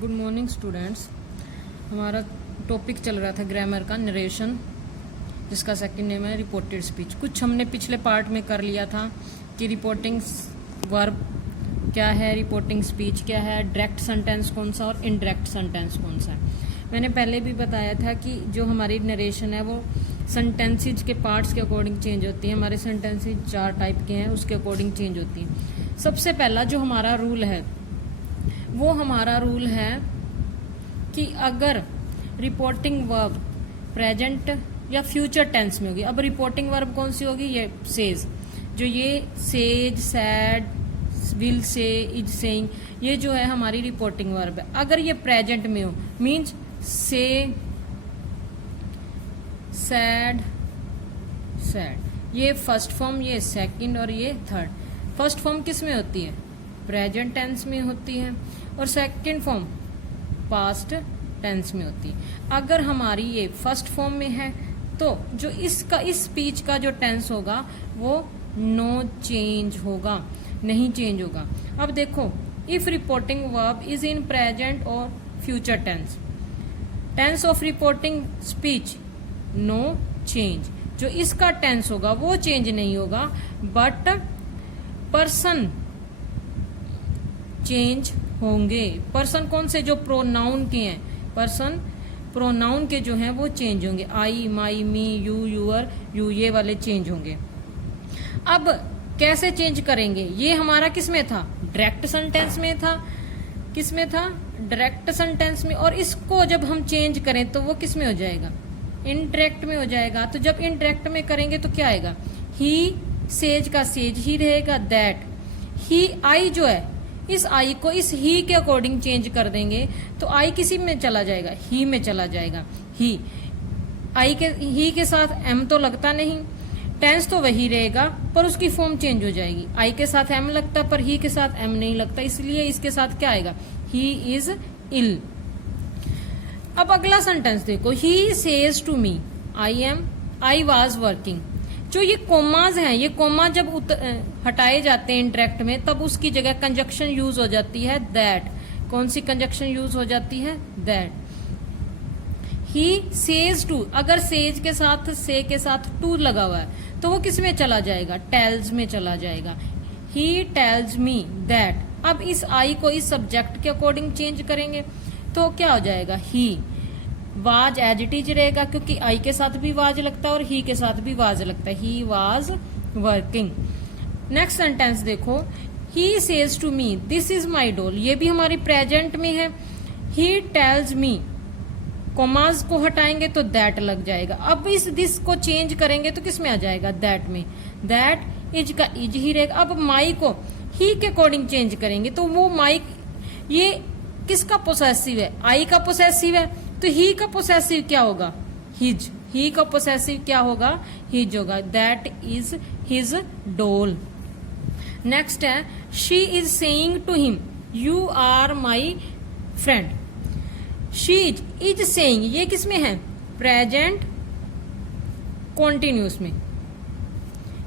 Good morning students. हमारा topic चल रहा था ग्रामर का नरेशन, जिसका सेकंड नेम है रिपोर्टेड स्पीच। कुछ हमने पिछले पार्ट में कर लिया था कि रिपोर्टिंग वर्ब क्या है, रिपोर्टिंग स्पीच क्या है, डायरेक्ट सेंटेंस कौन सा और इनडायरेक्ट सेंटेंस कौन सा है। मैंने पहले भी बताया था कि जो हमारी नरेशन है वो सेंटेंसेज के पार्ट्स के अकॉर्डिंग चेंज होती है। हमारे सेंटेंसेज 4 टाइप के हैं, उसके अकॉर्डिंग चेंज होती है। सबसे पहला जो हमारा रूल है वो हमारा रूल है कि अगर रिपोर्टिंग वर्ब प्रेजेंट या फ्यूचर टेंस में होगी। अब रिपोर्टिंग वर्ब कौन सी होगी? ये सेज, जो ये says, sad, will say, is saying, ये जो है हमारी रिपोर्टिंग वर्ब है। अगर ये प्रेजेंट में हो मीन्स से, सैड, सैड, ये फर्स्ट फॉर्म, ये सेकंड और ये थर्ड। फर्स्ट फॉर्म किस में होती है? प्रेजेंट टेंस में होती है और सेकंड फॉर्म पास्ट टेंस में होती है। अगर हमारी ये फर्स्ट फॉर्म में है तो जो इसका इस स्पीच का जो टेंस होगा वो नो चेंज होगा, नहीं चेंज होगा। अब देखो, if reporting verb is in present और future tense, tense of reporting speech no change. जो इसका टेंस होगा वो चेंज नहीं होगा, बट पर्सन चेंज होंगे। पर्सन कौन से? जो प्रोनाउन के हैं, पर्सन प्रोनाउन के जो हैं वो चेंज होंगे। आई, my, me, you, your, you, ये वाले चेंज होंगे। अब कैसे चेंज करेंगे? ये हमारा किस में था? डायरेक्ट सेंटेंस में था। किस में था? डायरेक्ट सेंटेंस में। और इसको जब हम चेंज करें तो वो किस में हो जाएगा? इनडायरेक्ट में हो जाएगा। तो जब इनडायरेक्ट में करेंगे तो क्या आएगा? ही, सेज का सेज ही रहेगा। दैट, ही, आई जो है इस आई को इस ही के अकॉर्डिंग चेंज कर देंगे तो आई किसी में चला जाएगा? ही में चला जाएगा। ही, आई के ही के साथ एम तो लगता नहीं, टेंस तो वही रहेगा पर उसकी फॉर्म चेंज हो जाएगी। आई के साथ एम लगता पर ही के साथ एम नहीं लगता, इसलिए इसके साथ क्या आएगा? He is ill. अब अगला सेंटेंस देखो, he says to me I was working. जो ये कोमाज हैं, ये कोमा जब हटाए जाते हैं इंडायरेक्ट में तब उसकी जगह कंजक्शन यूज हो जाती है दैट। कौन सी कंजक्शन यूज हो जाती है? दैट। ही सेज टू, अगर सेज के साथ से के साथ टू लगा हुआ है तो वो किस में चला जाएगा? टेल्स में चला जाएगा। He tells me that. अब इस आई को इस सब्जेक्ट के अकॉर्डिंग चेंज करेंगे तो क्या हो जाएगा? ही, वाज एज इट इज रहेगा क्योंकि आई के साथ भी वाज लगता है और ही के साथ भी वाज लगता है। He was working. Next sentence देखो, he says to me this is my doll. ये भी हमारी प्रेजेंट में है। ही टेल्स मी, कोमाज को हटाएंगे तो दैट लग जाएगा। अब इस दिस को चेंज करेंगे तो किस में आ जाएगा? दैट में। दैट, इज का इज ही रहेगा। अब माई को ही के अकॉर्डिंग चेंज करेंगे तो वो माई, ये किसका पोसेसिव है? आई का पोसेसिव है तो ही का पोसेसिव क्या होगा? हिज। ही का पोसेसिव क्या होगा? हिज होगा। That is his doll. Next है, she is saying to him you are my friend. She is saying, ये किस में है? प्रेजेंट कॉन्टिन्यूस में।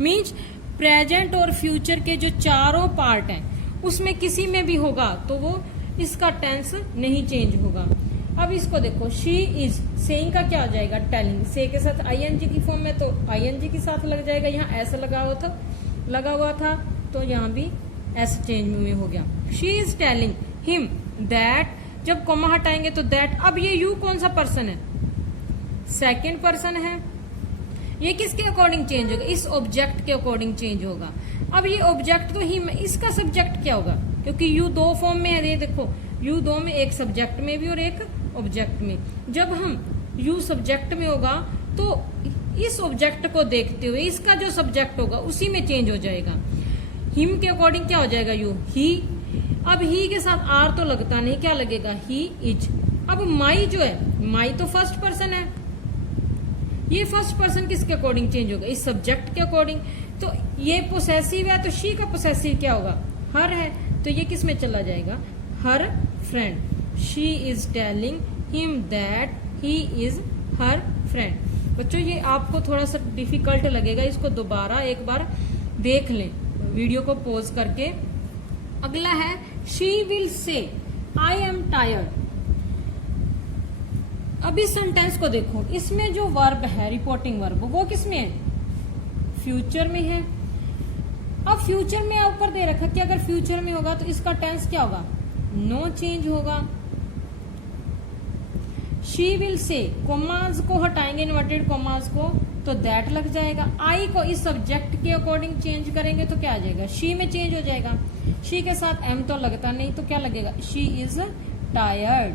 मीन्स प्रेजेंट और फ्यूचर के जो चारों पार्ट हैं उसमें किसी में भी होगा तो वो इसका टेंस नहीं चेंज होगा। अब इसको देखो, शी इज सेइंग का क्या हो जाएगा? टेलिंग। से के साथ आईएनजी की फॉर्म में तो आईएनजी के साथ लग जाएगा। यहाँ ऐसा लगा हुआ था तो यहाँ भी ऐसे चेंज में हो गया। She is telling him that, जब कोमा हटाएंगे तो दैट। अब ये यू कौन सा पर्सन है? सेकंड पर्सन है। ये किसके अकॉर्डिंग चेंज होगा? इस ऑब्जेक्ट के अकॉर्डिंग चेंज होगा। अब ये ऑब्जेक्ट तो ही में, इसका सब्जेक्ट क्या होगा? क्योंकि यू 2 फॉर्म में है। ये देखो, यू 2 में, एक सब्जेक्ट में भी और एक ऑब्जेक्ट में। जब हम यू सब्जेक्ट में होगा तो इस ऑब्जेक्ट को देखते हुए इसका जो सब्जेक्ट होगा उसी में चेंज हो जाएगा। हिम के अकॉर्डिंग क्या हो जाएगा? यू, ही। अब ही के साथ आर तो लगता नहीं, क्या लगेगा? He is. अब माई जो है, माई तो फर्स्ट पर्सन है। ये फर्स्ट पर्सन किसके अकॉर्डिंग चेंज होगा? इस सब्जेक्ट के अकॉर्डिंग। तो ये पोसेसिव है तो शी का पोसेसिव क्या होगा? हर है तो ये किस में चला जाएगा? हर friend. She is telling him that he is her friend. बच्चों ये आपको थोड़ा सा डिफिकल्ट लगेगा, इसको दोबारा एक बार देख लें वीडियो को पॉज करके। अगला है she will say I am tired. अब इस सेंटेंस को देखो, इसमें जो वर्ब है रिपोर्टिंग वर्ब वो किसमें है? फ्यूचर में है। अब फ्यूचर में ऊपर दे रखा कि अगर फ्यूचर में होगा तो इसका टेंस क्या होगा? नो चेंज होगा। शी विल से, कोमास को हटाएंगे इन्वर्टेड कोमास को तो दैट लग जाएगा। आई को इस सब्जेक्ट के अकॉर्डिंग चेंज करेंगे तो क्या आ जाएगा? शी में चेंज हो जाएगा। शी के साथ एम तो लगता नहीं तो क्या लगेगा? She is tired.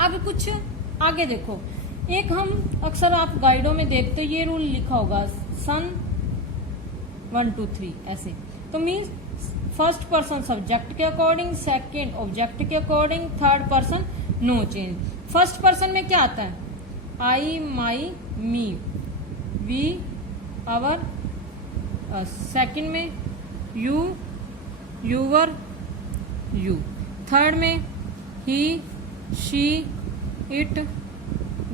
अब कुछ आगे देखो, एक हम अक्सर आप गाइडों में देखते हो ये रूल लिखा होगा सन 1 2 3 ऐसे, तो मीन्स फर्स्ट पर्सन सब्जेक्ट के अकॉर्डिंग, सेकंड ऑब्जेक्ट के according, third person no change. First person में क्या आता है? I, my, me, we, our, second में यू, यूवर, यू, थर्ड में ही, शी, इट,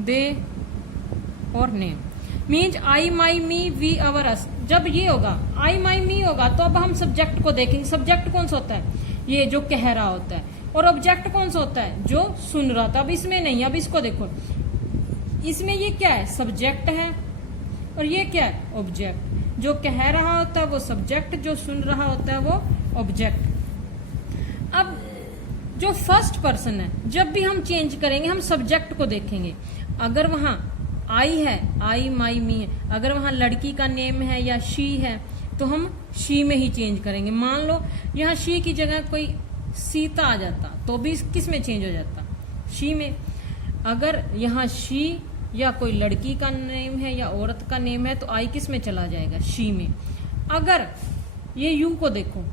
दे और name. Means I, my, me, we, our, us. जब ये होगा आई, माई, मी होगा तो अब हम सब्जेक्ट को देखेंगे। सब्जेक्ट कौन सा होता है? ये जो कह रहा होता है। और ऑब्जेक्ट कौन सा होता है? जो सुन रहा था। अब इसमें नहीं, अब इसको देखो, इसमें ये क्या है? सब्जेक्ट है और ये क्या है? ऑब्जेक्ट। जो कह रहा होता है वो सब्जेक्ट, जो सुन रहा होता है वो ऑब्जेक्ट। अब जो फर्स्ट पर्सन है, जब भी हम चेंज करेंगे हम सब्जेक्ट को देखेंगे। अगर वहां आई है, आई, माई, मी है, अगर वहां लड़की का नेम है या शी है तो हम शी में ही चेंज करेंगे। मान लो यहाँ शी की जगह कोई सीता आ जाता तो भी किस में चेंज हो जाता? शी में। अगर यहाँ शी या कोई लड़की का नेम है या औरत का नेम है तो आई किस में चला जाएगा? शी में। अगर ये यू को देखो,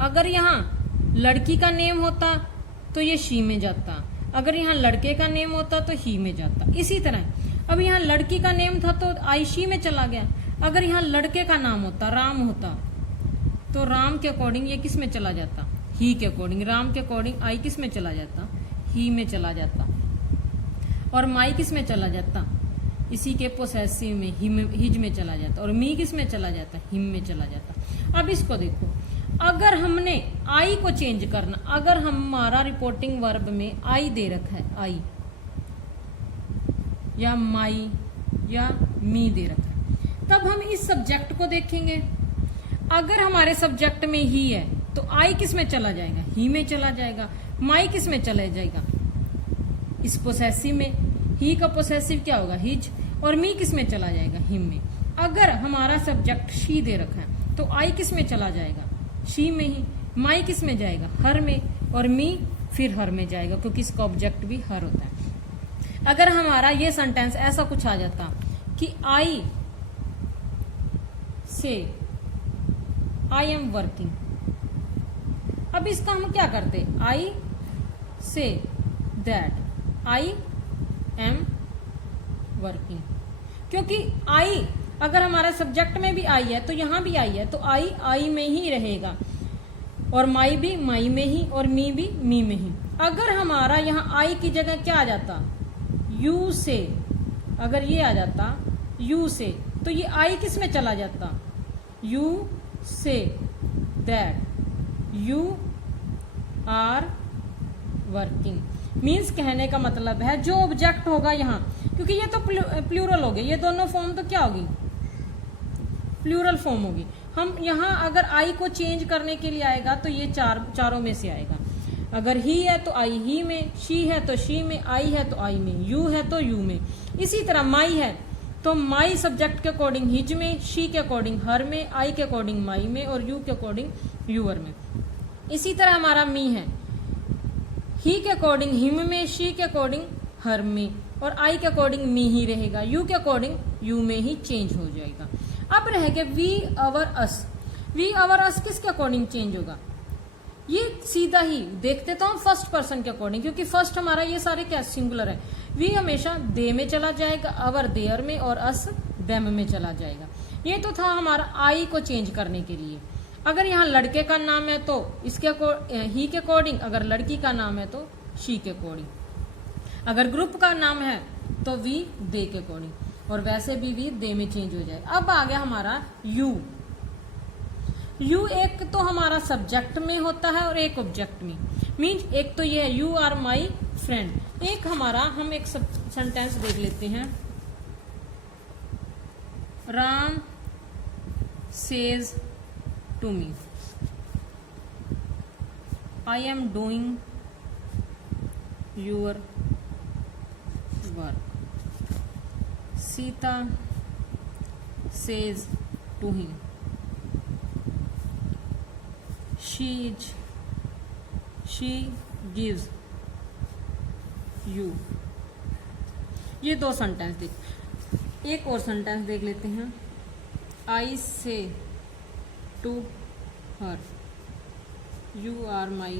अगर यहाँ लड़की का नेम होता तो ये शी में जाता, अगर यहाँ लड़के का नेम होता तो ही में जाता। इसी तरह अब यहाँ लड़की का नेम था तो आई शी में चला गया। अगर यहाँ लड़के का नाम होता, राम होता, तो राम के अकॉर्डिंग ये किस में चला जाता? ही के अकॉर्डिंग। राम के अकॉर्डिंग आई किस में चला जाता? ही में चला जाता। और माई किस में चला जाता? इसी के पोसेसिव में, हिज में चला जाता। और मी किस में चला जाता? हिम में चला जाता। अब इसको देखो, अगर हमने आई को चेंज करना, अगर हमारा रिपोर्टिंग वर्ब में आई दे रखा है, आई या माई या मी दे रखा है, तब हम इस सब्जेक्ट को देखेंगे। अगर हमारे सब्जेक्ट में ही है तो आई किस में चला जाएगा? ही में चला जाएगा। माई किस में चला जाएगा? इस पोसेसिव में। ही का पोसेसिव क्या होगा? हिज। और मी किस में चला जाएगा? हिम में। अगर हमारा सब्जेक्ट शी दे रखा है तो आई किस में चला जाएगा? शी में ही। माई किस में जाएगा? हर में। और मी फिर हर में जाएगा क्योंकि इसका ऑब्जेक्ट भी हर होता है। अगर हमारा ये सेंटेंस ऐसा कुछ आ जाता कि आई से आई एम वर्किंग, अब इसका हम क्या करते? आई say that I am working, क्योंकि आई अगर हमारे सब्जेक्ट में भी आई है तो यहां भी आई है तो आई में ही रहेगा। और माई भी माई में ही और मी भी मी में ही। अगर हमारा यहाँ आई की जगह क्या आ जाता? यू से। अगर ये आ जाता यू से तो ये आई किस में चला जाता? You say that you are working. Means कहने का मतलब है जो ऑब्जेक्ट होगा यहाँ, क्योंकि ये तो प्लूरल हो गए, ये दोनों फॉर्म तो क्या होगी? प्लूरल फॉर्म होगी। हम यहाँ अगर आई को चेंज करने के लिए आएगा तो ये चारों में से आएगा। अगर ही है तो आई ही में, शी है तो शी में, आई है तो आई में, यू है तो यू में। इसी तरह माई है तो माई सब्जेक्ट के अकॉर्डिंग हिज में, शी के अकॉर्डिंग हर में, आई के अकॉर्डिंग माई में और यू के अकॉर्डिंग यूअर में। इसी तरह हमारा मी है, ही के अकॉर्डिंग हिम में, शी के अकॉर्डिंग हर में और आई के अकॉर्डिंग मी ही रहेगा, यू के अकॉर्डिंग यू में ही चेंज हो जाएगा। अब रह गया वी अवर अस। वी अवर अस किसके अकॉर्डिंग चेंज होगा? ये सीधा ही देखते तो हम फर्स्ट पर्सन के अकॉर्डिंग, क्योंकि फर्स्ट हमारा ये सारे क्या सिंगुलर है। वी हमेशा दे में चला जाएगा, अवर देयर में और अस देम में चला जाएगा। ये तो था हमारा आई को चेंज करने के लिए। अगर यहाँ लड़के का नाम है तो इसके ही के अकॉर्डिंग, अगर लड़की का नाम है तो शी के अकॉर्डिंग, अगर ग्रुप का नाम है तो वी दे के अकॉर्डिंग और वैसे भी वी दे में चेंज हो जाए। अब आ गया हमारा यू। यू एक तो हमारा सब्जेक्ट में होता है और एक ऑब्जेक्ट में। मीन्स एक तो ये है यू आर माई फ्रेंड। एक हमारा हम एक सेंटेंस देख लेते हैं। Ram says to me I am doing your work. Sita says to him she gives you। ये दो सेंटेंस देख। एक और सेंटेंस देख लेते हैं। I say to her you are my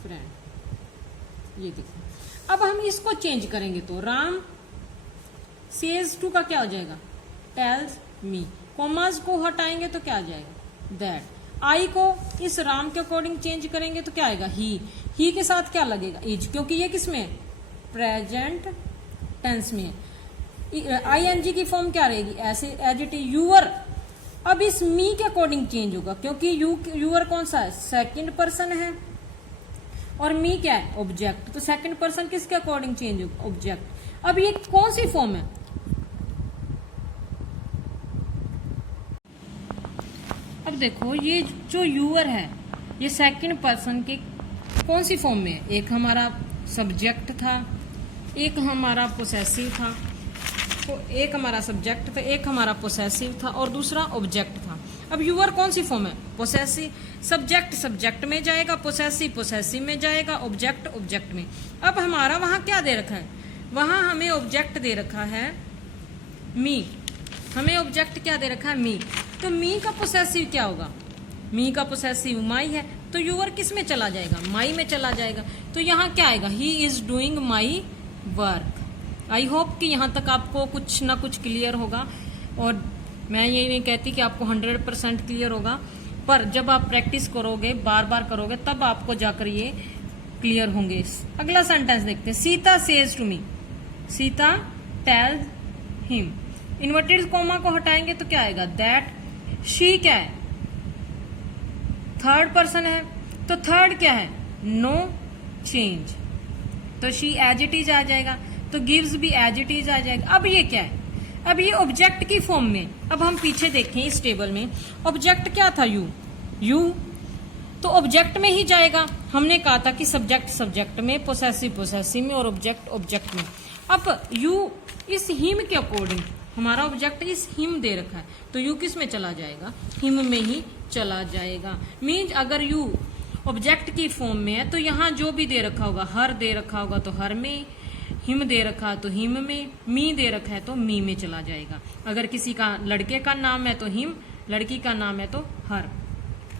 friend। ये देखो। अब हम इसको चेंज करेंगे तो राम सेज टू का क्या हो जाएगा? Tells me. कॉमास को हटाएंगे तो क्या आ जाएगा? दैट। आई को इस राम के अकॉर्डिंग चेंज करेंगे तो क्या आएगा? ही के साथ क्या लगेगा? इज, क्योंकि ये किस में है? प्रेजेंट टेंस में है। आईएनजी की फॉर्म क्या रहेगी? ऐसे एज इट इज यूअर। अब इस मी के अकॉर्डिंग चेंज होगा क्योंकि यूअर कौन सा है? सेकंड पर्सन है और मी क्या है? ऑब्जेक्ट। तो सेकंड पर्सन किसके अकॉर्डिंग चेंज होगा? ऑब्जेक्ट। अब ये कौन सी फॉर्म है? अब देखो ये जो यूअर है ये सेकंड पर्सन के कौन सी फॉर्म में है? एक हमारा सब्जेक्ट था, एक हमारा पोसेसिव था, तो एक हमारा सब्जेक्ट था, एक हमारा पोसेसिव था और दूसरा ऑब्जेक्ट था। अब यूअर कौन सी फॉर्म है? पोसेसिव। सब्जेक्ट सब्जेक्ट में जाएगा, पोसेसिव पोसेसिव में जाएगा, ऑब्जेक्ट ऑब्जेक्ट में। अब हमारा वहां क्या दे रखा है? वहां हमें ऑब्जेक्ट दे रखा है मी। हमें ऑब्जेक्ट क्या दे रखा है? मी। तो मी का पोसेसिव क्या होगा? मी का पोसेसिव माई है, तो यूअर किस में चला जाएगा? माई में चला जाएगा। तो यहाँ क्या आएगा? He is doing my work. I hope कि यहाँ तक आपको कुछ ना कुछ क्लियर होगा, और मैं ये नहीं कहती कि आपको 100% क्लियर होगा, पर जब आप प्रैक्टिस करोगे, बार बार करोगे, तब आपको जाकर ये क्लियर होंगे। अगला सेंटेंस देखते हैं। Sita says to me, Sita tells him. Inverted comma को हटाएंगे तो क्या आएगा? दैट। शी क्या है? थर्ड पर्सन है, तो थर्ड क्या है? नो चेंज, तो शी एज इट इज आ जाएगा, तो गिव्स भी एज इट इज आ जाएगा। अब ये क्या है? अब ये ऑब्जेक्ट की फॉर्म में। अब हम पीछे देखें इस टेबल में, ऑब्जेक्ट क्या था? यू, तो ऑब्जेक्ट में ही जाएगा। हमने कहा था कि सब्जेक्ट सब्जेक्ट में, पोसेसिव पोसेसिव में और ऑब्जेक्ट ऑब्जेक्ट में। अब यू इस हिम के अकॉर्डिंग, हमारा ऑब्जेक्ट इस हिम दे रखा है, तो यू किस में चला जाएगा? हिम में ही चला जाएगा। मीन्स अगर यू ऑब्जेक्ट की फॉर्म में है तो यहाँ जो भी दे रखा होगा, हर दे रखा होगा तो हर में, हिम दे रखा है तो हिम में, मी दे रखा है तो मी में चला जाएगा। अगर किसी का लड़के का नाम है तो हिम, लड़की का नाम है तो हर।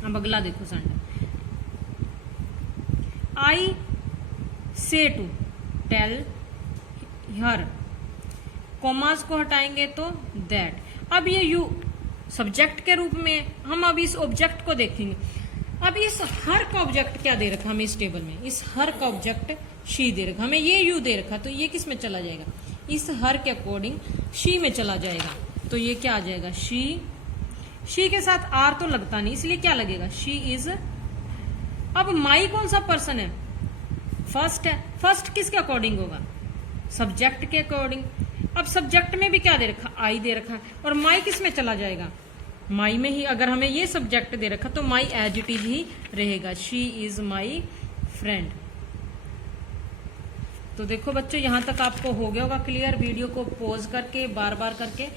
अब अगला देखो सेंटेंस। आई से टू टेल हर, कॉमास को हटाएंगे तो दैट। अब ये यू सब्जेक्ट के रूप में, हम अब इस ऑब्जेक्ट को देखेंगे। अब इस हर का ऑब्जेक्ट क्या दे रखा हमें इस टेबल में? इस हर का ऑब्जेक्ट शी दे रखा, हमें ये यू दे रखा, तो ये किस में चला जाएगा? इस हर के अकॉर्डिंग शी में चला जाएगा, तो ये क्या आ जाएगा? शी के साथ आर तो लगता नहीं, इसलिए क्या लगेगा? She is. अब माई कौन सा पर्सन है? फर्स्ट है। फर्स्ट किसके अकॉर्डिंग होगा? सब्जेक्ट के अकॉर्डिंग। अब सब्जेक्ट में भी क्या दे रखा? आई दे रखा, और माई किस में चला जाएगा? माई में ही। अगर हमें ये सब्जेक्ट दे रखा तो my age it is he रहेगा, शी इज माई फ्रेंड। तो देखो बच्चों, यहां तक आपको हो गया होगा क्लियर। वीडियो को पॉज करके बार बार करके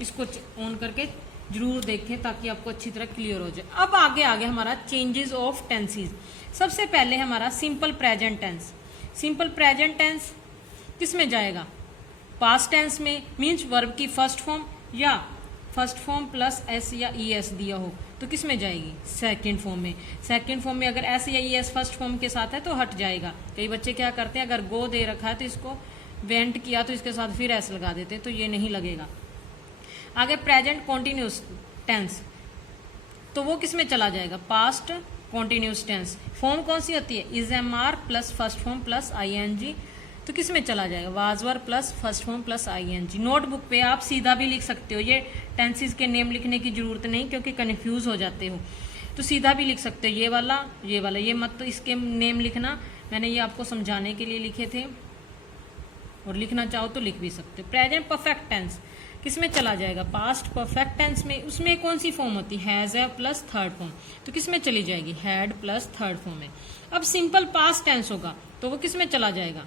इसको ऑन करके जरूर देखें ताकि आपको अच्छी तरह क्लियर हो जाए। अब आगे हमारा चेंजेस ऑफ टेंसेस। सबसे पहले हमारा simple present tense. Simple present tense किस में जाएगा? पास्ट टेंस में। मीन्स वर्ब की फर्स्ट फॉर्म या फर्स्ट फॉर्म प्लस एस या ई एस दिया हो तो किस में जाएगी? सेकंड फॉर्म में। सेकंड फॉर्म में अगर एस या ई एस फर्स्ट फॉर्म के साथ है तो हट जाएगा। कई बच्चे क्या करते हैं, अगर गो दे रखा है तो इसको वेंट किया तो इसके साथ फिर एस लगा देते, तो ये नहीं लगेगा। आगे प्रेजेंट कॉन्टिन्यूस टेंस, तो वो किस में चला जाएगा? Past continuous tense. फॉर्म कौन सी होती है? Is am are plus first form plus I N G तो किस में चला जाएगा, was were plus first form plus ING. Notebook पे आप सीधा भी लिख सकते हो, ये टेंसेस के नेम लिखने की जरूरत नहीं क्योंकि कन्फ्यूज हो जाते हो, तो सीधा भी लिख सकते हो, ये वाला ये मत तो इसके नेम लिखना, मैंने ये आपको समझाने के लिए लिखे थे, और लिखना चाहो तो लिख भी सकते हो। प्रेजेंट परफेक्ट टेंस किस में चला जाएगा, पास्ट परफेक्ट टेंस में, उसमें कौन सी फॉर्म होती है, हैज है प्लस थर्ड फॉर्म, तो किस में चली जाएगी, हैड प्लस थर्ड फॉर्म में। अब सिंपल पास्ट टेंस होगा तो वो किस में चला जाएगा,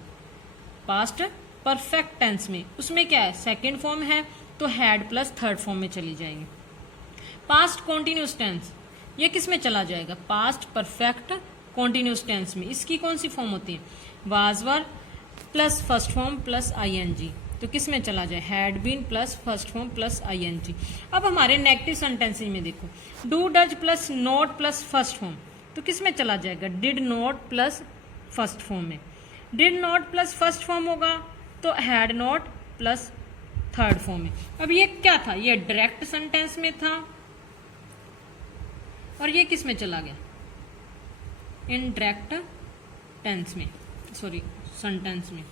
पास्ट परफेक्ट टेंस में, उसमें क्या है, सेकेंड फॉर्म है तो हैड प्लस थर्ड फॉर्म में चली जाएगी। पास्ट कॉन्टिन्यूस टेंस ये किस में चला जाएगा, पास्ट परफेक्ट कॉन्टिन्यूस टेंस में, इसकी कौन सी फॉर्म होती है, was were plus first form plus ING, तो किस में चला जाए, had been plus first form plus ING. अब हमारे नेगेटिव सेंटेंसेस में देखो, do does plus not plus first form, तो किस में चला जाएगा, did not plus first form में। Did not plus first form होगा तो had not plus third form में। अब ये क्या था, ये डायरेक्ट सेंटेंस में था, और ये किस में चला गया, इनडायरेक्ट टेंस में, सॉरी सेंटेंस में,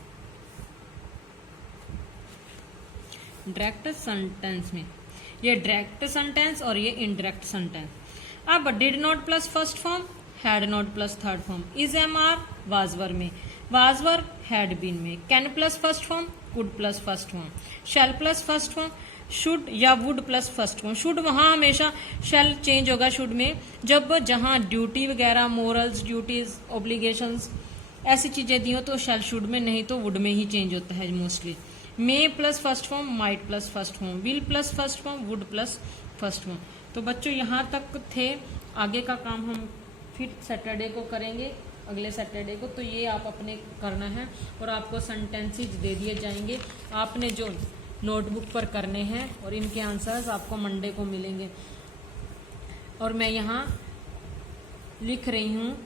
डायरेक्ट सेंटेंस में। ये डायरेक्ट सेंटेंस और ये इनडायरेक्ट सेंटेंस। अब did not plus first form, had not plus third form, is am are was were में, वाजवर हैड बीन में, can plus first form, could plus first form, shall plus first form, should या would plus first form. Should वहां हमेशा शैल change होगा should में, जब जहां duty वगैरह, मोरल्स, ड्यूटीज, ऑब्लिगेशंस ऐसी चीजें दी हो तो शैल शुड में, नहीं तो वुड में ही चेंज होता है mostly. May plus first form, might plus first form, will plus first form, would plus first form. तो बच्चों यहाँ तक थे, आगे का काम हम फिर सैटरडे को करेंगे, अगले सैटरडे को। तो ये आप अपने करना है, और आपको सेंटेंसेस दे दिए जाएंगे, आपने जो नोटबुक पर करने हैं, और इनके आंसर्स आपको मंडे को मिलेंगे। और मैं यहाँ लिख रही हूँ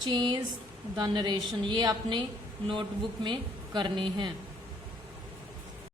चेंज द नरेशन, ये आपने नोटबुक में करने हैं।